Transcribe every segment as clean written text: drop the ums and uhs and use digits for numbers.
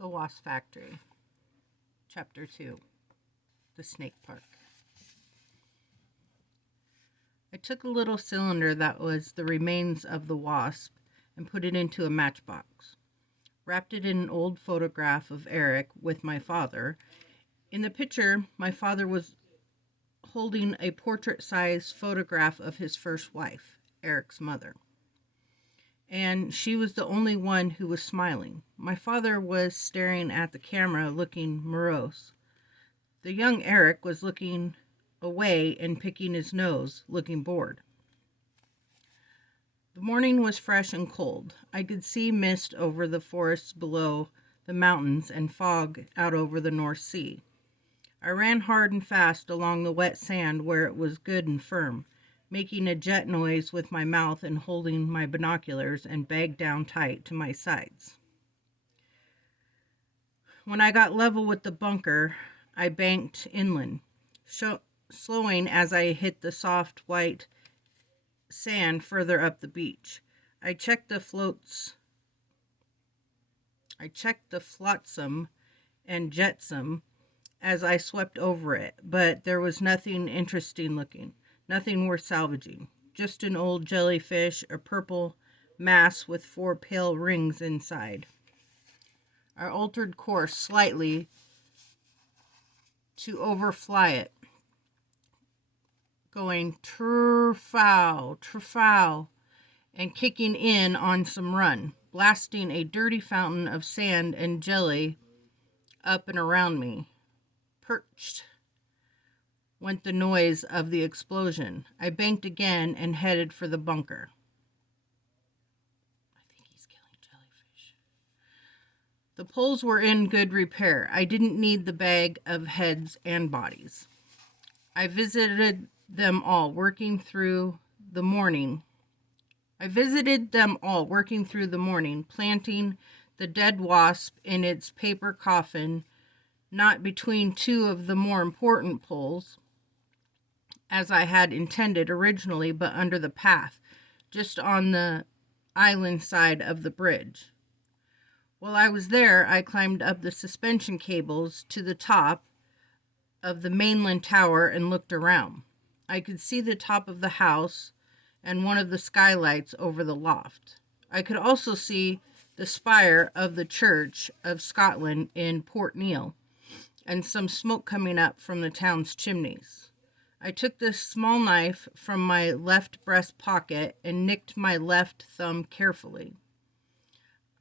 The Wasp Factory, Chapter 2, The Snake Park. I took a little cylinder that was the remains of the wasp and put it into a matchbox. Wrapped it in an old photograph of Eric with my father. In the picture, my father was holding a portrait-sized photograph of his first wife, Eric's mother. And she was the only one who was smiling. My father was staring at the camera, looking morose. The young Eric was looking away and picking his nose, looking bored. The morning was fresh and cold. I could see mist over the forests below the mountains and fog out over the North Sea. I ran hard and fast along the wet sand where it was good and firm, making a jet noise with my mouth and holding my binoculars and bag down tight to my sides. When I got level with the bunker, I banked inland, slowing as I hit the soft white sand further up the beach. I checked the flotsam and jetsam as I swept over it, but there was nothing interesting looking. Nothing worth salvaging. Just an old jellyfish, a purple mass with 4 pale rings inside. I altered course slightly to overfly it, going trfow, and kicking in on some run, blasting a dirty fountain of sand and jelly up and around me. Perched went the noise of the explosion. I banked again and headed for the bunker. I think he's killing jellyfish. The poles were in good repair. I didn't need the bag of heads and bodies. I visited them all, working through the morning, planting the dead wasp in its paper coffin, not between 2 of the more important poles, as I had intended originally, but under the path, just on the island side of the bridge. While I was there, I climbed up the suspension cables to the top of the mainland tower and looked around. I could see the top of the house and one of the skylights over the loft. I could also see the spire of the Church of Scotland in Port Neal and some smoke coming up from the town's chimneys. I took this small knife from my left breast pocket and nicked my left thumb carefully.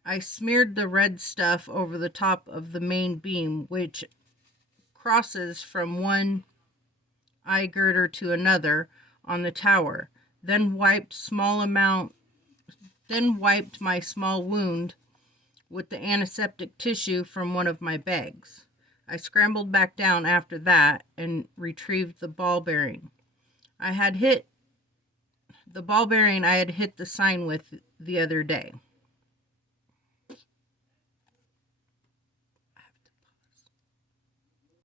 I smeared the red stuff over the top of the main beam, which crosses from one eye girder to another on the tower, then wiped my small wound with the antiseptic tissue from one of my bags. I scrambled back down after that and retrieved the ball bearing. I had hit the sign with the other day.